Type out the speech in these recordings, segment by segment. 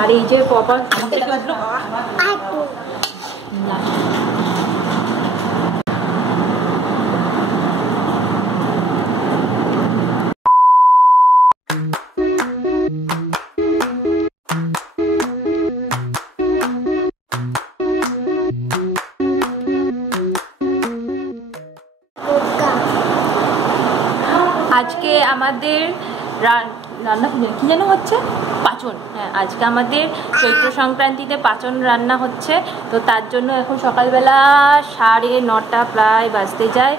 আর এই যে পপা আজকে আমাদের রান্না কি যেন হচ্ছে পাচন। হ্যাঁ, আজকে আমাদের চৈত্র সংক্রান্তিতে পাচন রান্না হচ্ছে। তো তার জন্য এখন সকালবেলা 9:30 প্রায় বাজতে যায়,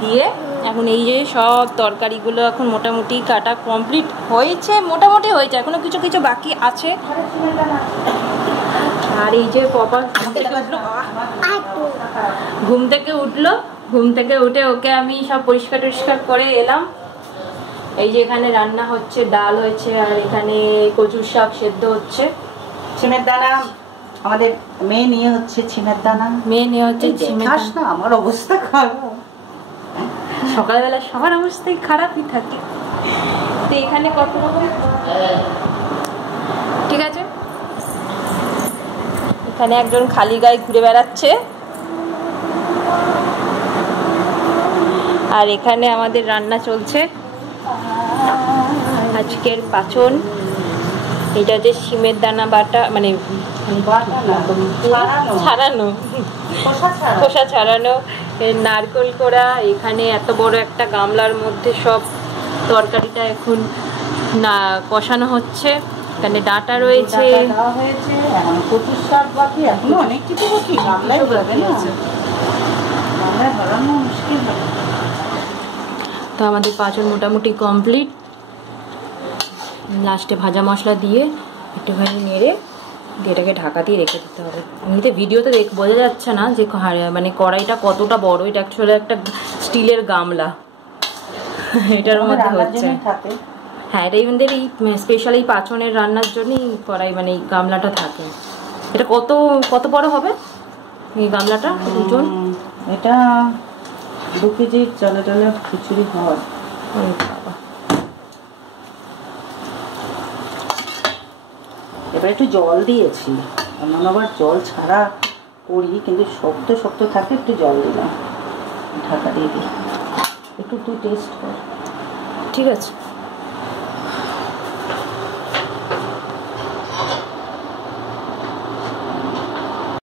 দিয়ে এখন এই যে সব তরকারিগুলো এখন মোটামুটি কাটা কমপ্লিট হয়েছে, মোটামুটি হয়েছে, এখনো কিছু কিছু বাকি আছে। আর এই যে পপা ঘুম থেকে উঠলো, ঘুম থেকে উঠে ওকে আমি সব পরিষ্কার টরিষ্কার করে এলাম। এই যে এখানে রান্না হচ্ছে, ডাল হয়েছে, আর এখানে কচুর শাক সেদ্ধ হচ্ছে। ছিমের দানা আমাদের মেয়ে নিয়ে হচ্ছে, ছিমের দানা মেয়ে নিয়ে হচ্ছে ছিমের দানা। আমার অবস্থা খারাপ, সকালবেলা সবার অবস্থাই খারাপই থাকে। তো এখানে কত রকম, ঠিক আছে, এখানে একজন খালি গায়ে ঘুরে বেড়াচ্ছে, আর এখানে আমাদের রান্না চলছে আজকের পাচন। এটা হচ্ছে শিমের দানা বাটা, মানে ছাড়ানো, খোসা ছাড়ানো, নারকেল কোড়া। এখানে এত বড় একটা গামলার মধ্যে সব তরকারিটা এখন না কষানো হচ্ছে। এখানে ডাঁটা রয়েছে, কচুর শাক বাকি, এখনো অনেক কিছু বাকি, গামলায় ভরবে না, গামলায় ভরানো মুশকিল। তো আমাদের পাচন মোটামুটি কমপ্লিট। লাস্টে ভাজা মশলা দিয়ে একটুখানি নেড়ে দিয়ে এটাকে ঢাকা দিয়ে রেখে দিতে হবে। এমনিতে ভিডিওতে বোঝা যাচ্ছে না যে মানে কড়াইটা কতটা বড়। এটা অ্যাকচুয়ালি একটা স্টিলের গামলা, এটার মধ্যে হচ্ছে। হ্যাঁ, এটা ইভেনদের এই স্পেশাল এই পাচনের রান্নার জন্যই কড়াই, মানে এই গামলাটা থাকে। এটা কত বড় হবে এই গামলাটা ওজন? এটা 2 কেজির জলে জলে খিচুড়ি হয়। এবার একটু জল দিয়েছি, এমন আবার জল ছাড়া করি, কিন্তু শক্ত শক্ত থাকে, একটু জল দিলাম, ঢাকা দিয়ে দিই, একটু তুই টেস্ট কর। ঠিক আছে।